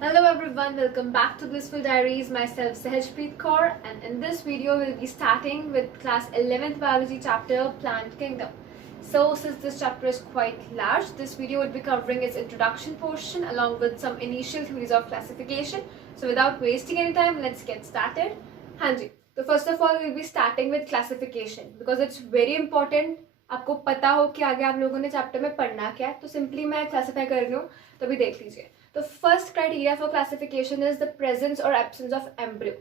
Hello everyone, welcome back to Blissful Diaries. Myself Sahajpreet Kaur, and in this video we'll be starting with class 11th biology chapter Plant Kingdom. So since this chapter is quite large, this video would be covering its introduction portion along with some initial theories of classification. So without wasting any time, let's get started. Hanji, so first of all we'll be starting with classification because it's very important. आपको पता हो कि आगे आप लोगों ने chapter में पढ़ना क्या है, तो सिंपली मैं क्लासीफाई कर रही हूँ, तो अभी देख लीजिए. The first criteria for classification is the presence or absence of embryo.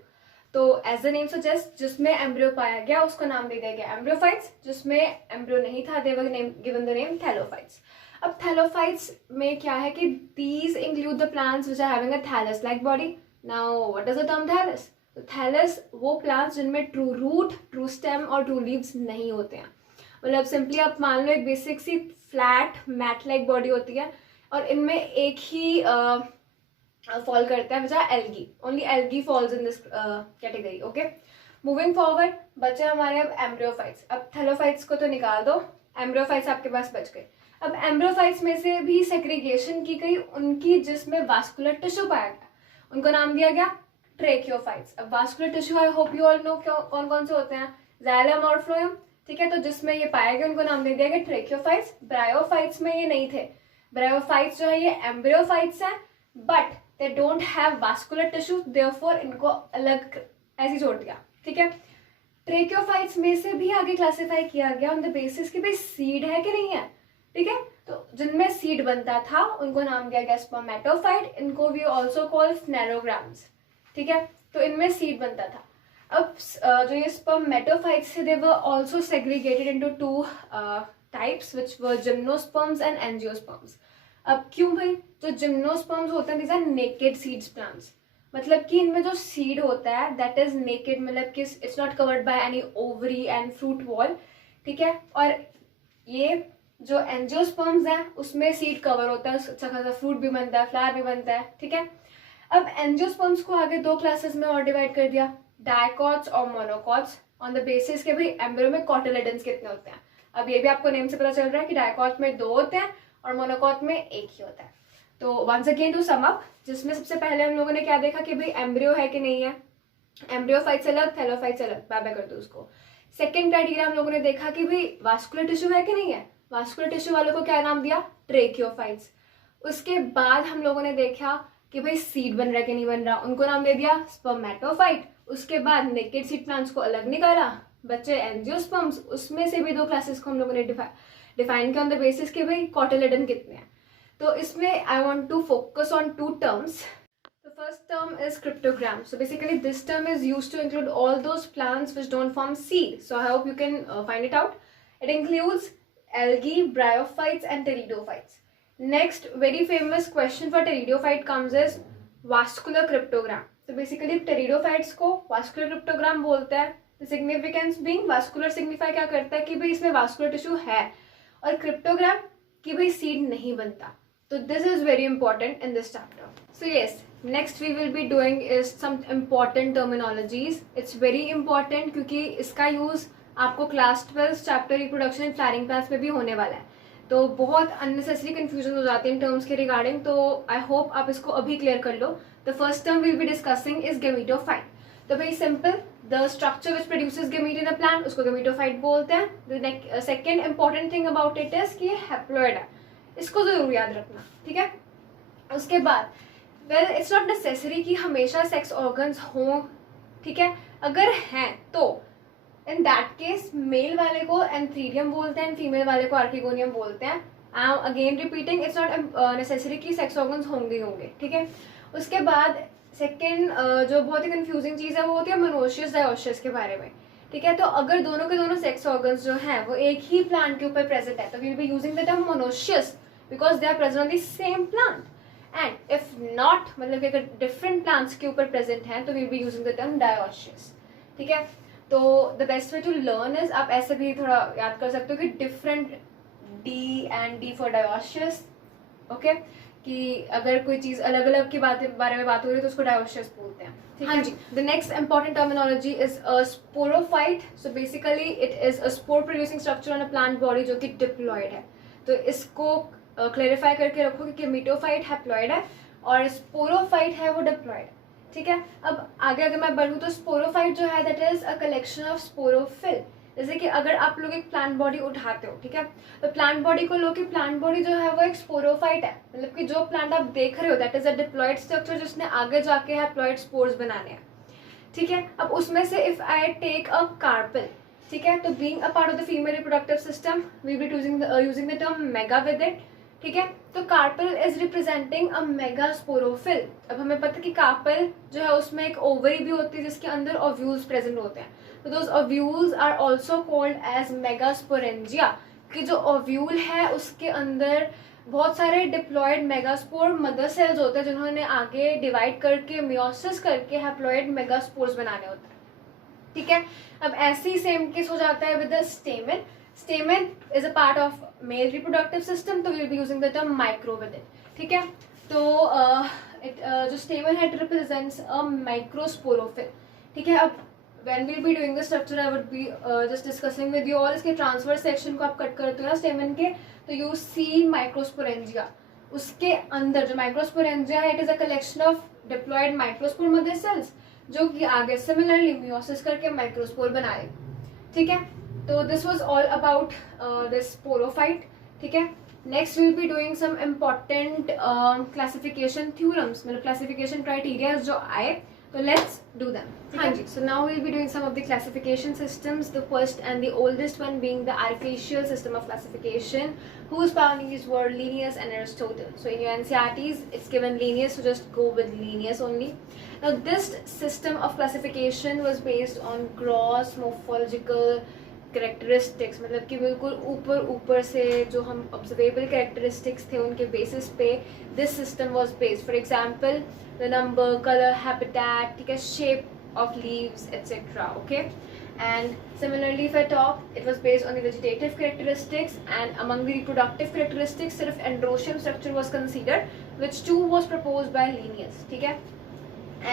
तो as the name suggests, जिसमें embryo पाया गया उसको नाम दे दिया गया embryophytes. जिसमें embryo नहीं था, they were given the name thallophytes. अब thallophytes में क्या है कि these include the plants which are having a thallus-like body. Now, what is the term thallus? तो thallus वो plants जिनमें true root, true stem और true leaves नहीं होते हैं. मतलब सिंपली आप मान लो एक बेसिक सी फ्लैट मैट लाइक बॉडी होती है और इनमें एक ही फॉल करता है, बचा algae. Only algae falls in this category. Okay, moving forward बचे हमारे अब एम्ब्रियोफाइट्स. अब थैलोफाइट्स को तो निकाल दो, एम्ब्रियोफाइट्स आपके पास बच गए. अब एम्ब्रियोफाइट्स में से भी सेग्रीगेशन की गई उनकी जिसमें वास्कुलर टिश्यू पाया गया, उनको नाम दिया गया ट्रेकियोफाइट्स. अब vascular tissue I hope you all know कौन कौन से होते हैं, जाइलम और फ्लोएम. ठीक है, तो जिसमें ये पाया गया उनको नाम दे दिया गया ट्रेकियोफाइट्स. ब्रायोफाइट्स में ये नहीं थे. ब्रायोफाइट्स जो है ये एम्ब्रियोफाइट्स हैं but they don't have vascular tissue, therefore इनको अलग ऐसे छोड़ दिया. ठीक है, ट्रेकियोफाइट्स में से भी आगे क्लासिफाई किया गया ऑन द बेसिस कि भाई सीड है कि नहीं है. ठीक है, तो जिनमें सीड बनता था उनको नाम दिया गया स्पर्मेटोफाइट. इनको वी ऑल्सो कॉल स्नेरोग्राम्स. ठीक है, तो इनमें सीड बनता था. अब जो ये स्पर्मेटोफाइट्स थे, they were also segregated into two types which were gymnosperms and angiosperms. अब क्यों भाई, जो जिम्नोस्पर्म्स होते हैं these are naked seeds plants. मतलब कि इनमें जो सीड होता है दैट इज नेकेड, मतलब कि it's not covered by any ovary and fruit wall. ठीक है, और ये जो एंजियोस्पर्म्स हैं उसमें सीड कवर होता है, अच्छा खासा फ्रूट भी बनता है, फ्लावर भी बनता है. ठीक है, अब एंजियोस्पर्म्स को आगे दो क्लासेस में और डिवाइड कर दिया, डायकॉट्स और मोनोकॉट्स, ऑन द बेसिस के भाई एम्ब्रियो में कॉटिलेडन्स कितने होते हैं. अब ये भी आपको नेम से पता चल रहा है कि डायकॉट में 2 होते हैं और मोनोकॉट में 1 ही होता है. तो once again to sum up, जिसमें सबसे पहले हम लोगों ने क्या देखा कि भाई एम्ब्रियो है कि नहीं है, एम्ब्रियोफाइट्स अलग, थैलोफाइट्स अलग, बाय कर दो उसको. सेकंड क्राइटेरिया हम लोगों ने देखा कि भाई वास्कुलर टिश्यू है कि नहीं है, वास्कुलर टिश्यू वालों को क्या नाम दिया, ट्रेकियोफाइट्स. उसके बाद हम लोगों ने देखा कि भाई सीड बन रहा है कि नहीं बन रहा, उनको नाम दे दिया स्पर्मेटोफाइट. उसके बाद नेकेड सीड प्लांट्स को अलग निकाला, बच्चे एंजियोस्पर्म्स. उसमें से भी 2 क्लासेस को हम लोगों ने डिफाइन किया ऑन द बेसिस के भाई कॉटिलेडन कितने हैं. तो इसमें I want to focus on 2 terms. The first term is cryptogram. So basically this term is used to include all those plants which don't form seed. So I hope you can find it out. It includes algae, bryophytes and pteridophytes. Next very famous question for pteridophyte comes is vascular cryptogram. तो basically pteridophytes को vascular cryptogram बोलते हैं. The significance being vascular signify क्या करता है कि भाई इसमें vascular tissue है, और cryptogram कि भाई seed नहीं बनता. So this is very important in this chapter. So yes, next we will be doing is some important terminologies. It's very important क्योंकि इसका use आपको class 12 chapter reproduction and flowering plants में भी होने वाला है. तो बहुत unnecessary confusion हो जाती है इन terms के regarding, तो I hope आप इसको अभी clear कर लो. The first term we'll be discussing is gametophyte. तो भाई simple, the structure which produces gamete in a plant उसको gametophyte बोलते हैं. The second important thing about it is कि ये haploid है, इसको जरूर याद रखना. ठीक है, उसके बाद वेल इट्स नॉट नेसेसरी कि हमेशा सेक्स ऑर्गन्स हों. ठीक है, अगर हैं तो इन दैट केस मेल वाले को एंथ्रीडियम बोलते हैं, फीमेल वाले को आर्किगोनियम बोलते हैं. I am again repeating, it's not necessary कि सेक्स ऑर्गन्स होंगे होंगे. ठीक है, उसके बाद सेकेंड जो बहुत ही कंफ्यूजिंग चीज़ है वो होती है मोनोशियस डायोशियस के बारे में. ठीक है, तो अगर दोनों के दोनों सेक्स ऑर्गन्स जो हैं वो एक ही प्लांट के ऊपर प्रेजेंट है तो we will be using the term monoecious because they are present on the same plant. And if not, मतलब कि अगर different plants के ऊपर present हैं तो we'll be using the term dioecious. ठीक है, तो the best way to learn is आप ऐसे भी थोड़ा याद कर सकते हो कि different D and D for dioecious. Okay, कि अगर कोई चीज़ अलग अलग की बारे में बात हो रही है तो उसको dioecious बोलते हैं. हाँ जी, the next important terminology is a sporophyte. So basically it is a spore producing structure on a plant body जो कि diploid है. तो इसको क्लैरिफाई करके रखो कि मीटोफाइट हैप्लॉइड है और स्पोरोफाइट है वो डिप्लॉयड। ठीक है, अब आगे अगर मैं बढ़ूँ तो स्पोरोफाइट जो है that is a collection of sporophyll. जैसे कि अगर आप लोग एक प्लांट बॉडी उठाते हो, ठीक है, तो प्लांट बॉडी को लो कि प्लांट बॉडी जो है वो एक स्पोरोफाइट है, मतलब कि जो प्लांट आप देख रहे हो that is a diploid structure जिसने आगे जाके हैप्लॉयड स्पोर्स बनाने हैं। ठीक है, अब उसमें से if I take a carpel, ठीक है, तो being a part of the female reproductive system we be using the term mega with it. ठीक है, तो carpel is representing a megasporophyll. अब हमें पता है कि कार्पेल जो है उसमें एक ओवरी भी होती है जिसके अंदर ओव्यूल्स प्रेजेंट होते हैं, तो those ovules are also called as megasporangia, कि जो ओव्यूल है उसके अंदर बहुत सारे डिप्लॉयड मेगास्पोर मदर सेल्स होते हैं जिन्होंने आगे डिवाइड करके मियोसिस करके हैप्लॉयड मेगास्पोर्स बनाने होते हैं। ठीक है, अब ऐसे ही सेम केस हो जाता है with the stamen. Stamen is a part of male reproductive system, तो we will be using the term micro with it. ठीक है, तो जो स्टेमन है इट रिप्रेजेंट्स अ माइक्रोस्पोरोफिल। ठीक है, अब when we'll be doing the structure I would be just discussing with you all। इसके ट्रांसवर्स सेक्शन को आप कट करते हो ना स्टेमन के, तो यू सी माइक्रोस्पोरेंजिया। उसके अंदर जो माइक्रोस्पोरेंजिया है it is a collection of diploid microspore mother cells जो कि आगे सिमिलरली मियोसिस करके माइक्रोस्पोर बनाए। ठीक है, तो this was all about this sporophyte. ठीक है, next will be doing some important classification theorems, मतलब क्लासिफिकेशन क्राइटेरिया जो आए, so let's do them. Hanji, so now we'll be doing some of the classification systems, the first and the oldest one being the artificial system of classification, whose pioneers were Linnaeus and Aristotle. So in your NCERTs it's given Linnaeus, so just go with Linnaeus only. Now this system of classification was based on gross morphological characteristics, मतलब कि बिल्कुल ऊपर से जो हम observable characteristics थे उनके basis पे this system was based. For example the number, colour, habitat, ठीक है, shape of leaves etcetera. Okay, and similarly if I talk it was based on the vegetative characteristics, and among the reproductive characteristics सिर्फ androecium structure was considered, which too was proposed by Linnaeus। ठीक है,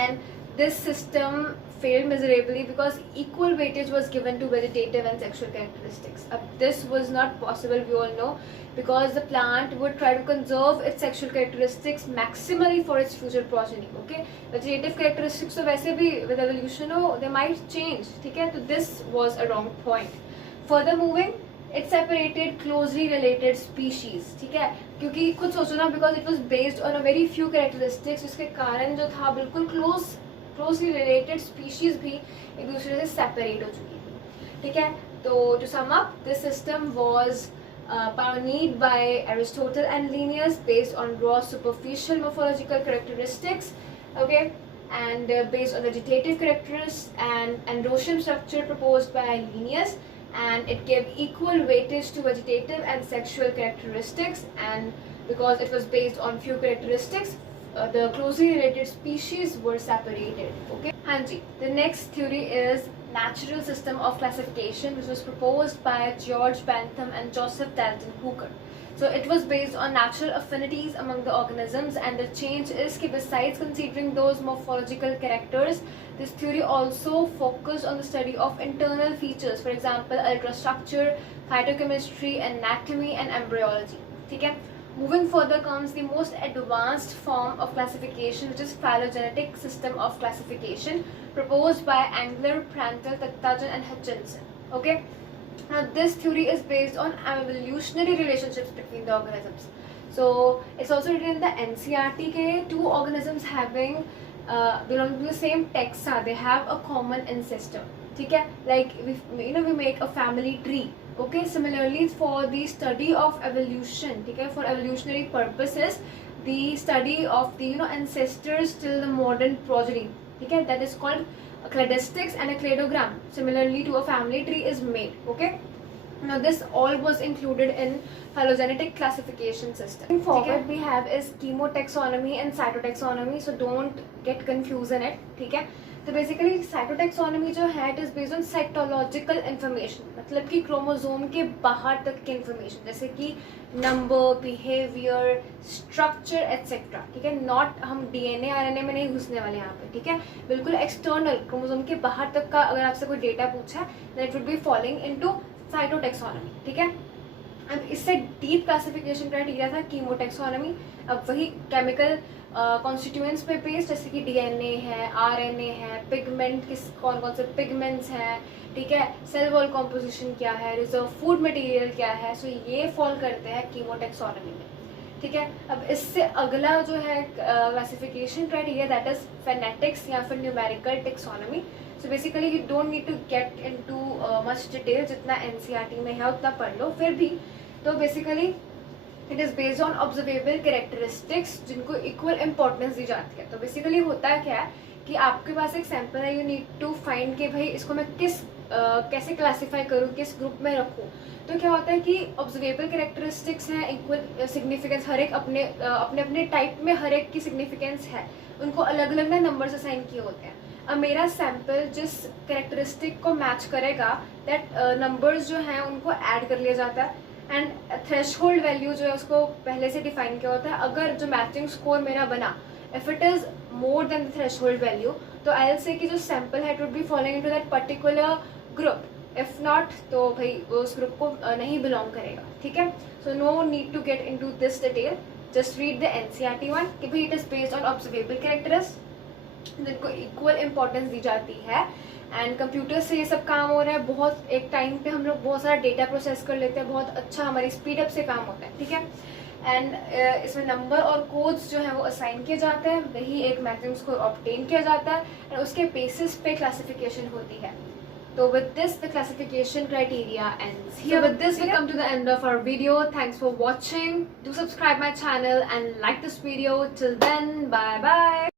and this system failed miserably because equal weightage was given to vegetative and sexual characteristics. This was not possible, we all know, because the plant would try to conserve its sexual characteristics maximally for its future progeny. Okay, vegetative characteristics so वैसे भी with evolution they might change. ठीक है, तो this was a wrong point. Further moving, it separated closely related species। ठीक है, क्योंकि खुद सोचो ना, because it was based on a very few characteristics, जिसके कारण जो था बिल्कुल क्लोजली रिलेटेड स्पीशीज भी एक दूसरे से सेपरेट हो चुकी थी। ठीक है, तो to sum up this system was pioneered by Aristotle and Linnaeus based on raw superficial morphological characteristics, okay, and based on vegetative characteristics and androecium structure proposed by Linnaeus, and it gave equal weightage to vegetative and sexual characteristics, and because it was based on few characteristics the closely related species were separated. Okay, Hanji, the next theory is natural system of classification, which was proposed by George Bentham and Joseph Dalton Hooker. So it was based on natural affinities among the organisms, and the change is that besides considering those morphological characters, this theory also focused on the study of internal features, for example ultrastructure, phytochemistry, anatomy and embryology. ठीक है, moving further comes the most advanced form of classification, which is phylogenetic system of classification proposed by Engler, Prandtl, Takhtajan and Hutchinson. Okay, now this theory is based on evolutionary relationships between the organisms. So it's also written in the NCERT ke two organisms having belonging to the same taxa, they have a common ancestor. ठीक है, like we make a family tree. Okay, similarly for the study of evolution, ठीक है, for evolutionary purposes, the study of the ancestors till the modern progeny, ठीक है, that is called a cladistics and a cladogram. Similarly to a family tree is made. Okay, now this all was included in phylogenetic classification system. Forward we have is chemotaxonomy and cytotaxonomy, so don't get confused in it. ठीक है, तो basically cytotaxonomy जो है it is based on cytological information, मतलब कि chromosome के बाहर तक की इन्फॉर्मेशन, जैसे कि नंबर, बिहेवियर, स्ट्रक्चर एटसेट्रा। ठीक है, नॉट हम डीएनए आरएनए में नहीं घुसने वाले यहाँ पे। ठीक है, बिल्कुल एक्सटर्नल क्रोमोसोम के बाहर तक का अगर आपसे कोई डेटा पूछा है then it would be following into cytotaxonomy. ठीक है, अब इससे डीप क्लासिफिकेशन क्राइटेरिया था कीमोटैक्सोनॉमी। अब वही केमिकल कॉन्स्टिट्यूएंट्स पे बेस्ड, जैसे कि डीएनए है, आरएनए है, पिगमेंट कौन कौन से पिगमेंट्स हैं, ठीक है, सेल वॉल कॉम्पोजिशन क्या है, रिजर्व फूड मटेरियल क्या है, सो ये फॉल करते हैं कीमो टैक्सोनॉमी में, ठीक है। अब इससे अगला जो है classification criteria that is phenetics या फिर numerical taxonomy. So basically you don't need to get into much detail, जितना एनसीईआरटी में है उतना पढ़ लो, फिर भी तो basically it is based on observable characteristics जिनको इक्वल इंपॉर्टेंस दी जाती है। तो बेसिकली होता क्या है कि आपके पास एक सैंपल है, यू नीड टू फाइंड कि भाई इसको मैं कैसे क्लासीफाई करूँ, किस ग्रुप में रखूँ। तो क्या होता है कि ऑब्जर्वेबल कैरेक्टरिस्टिक्स हैं, इक्वल सिग्निफिकेंस, हर एक अपने अपने टाइप में हर एक की सिग्निफिकेंस है, उनको अलग अलग ना नंबर्स असाइन किए होते हैं। अब मेरा सैंपल जिस कैरेक्टरिस्टिक को मैच करेगा, दैट नंबर्स जो हैं उनको ऐड कर लिया जाता है, एंड थ्रेशहोल्ड वैल्यू जो है उसको पहले से डिफाइन किया होता है। अगर जो मैचिंग स्कोर मेरा बना, if it is more than the threshold value, तो आई विल से कि जो सैंपल है it would be following into that particular group, if not तो भाई वो उस ग्रुप को नहीं बिलोंग करेगा, ठीक है। So no need to get into this detail, just read the NCERT one कि भाई it is based on observable characteristics जिनको इक्वल इंपॉर्टेंस दी जाती है, एंड कंप्यूटर से ये सब काम हो रहा है। बहुत एक टाइम पे हम लोग बहुत सारा डेटा प्रोसेस कर लेते हैं, बहुत अच्छा हमारी स्पीड अप से काम होता है, ठीक है। एंड इसमें नंबर और कोड्स जो है वो असाइन किए जाते हैं, वही एक मैक्सिमम स्कोर ऑब्टेन किया जाता है, एंड उसके बेसिस पे क्लासिफिकेशन होती है। So with this, the classification criteria ends here. So with this, we come to the end of our video. Thanks for watching. Do subscribe my channel and like this video. Till then, bye bye.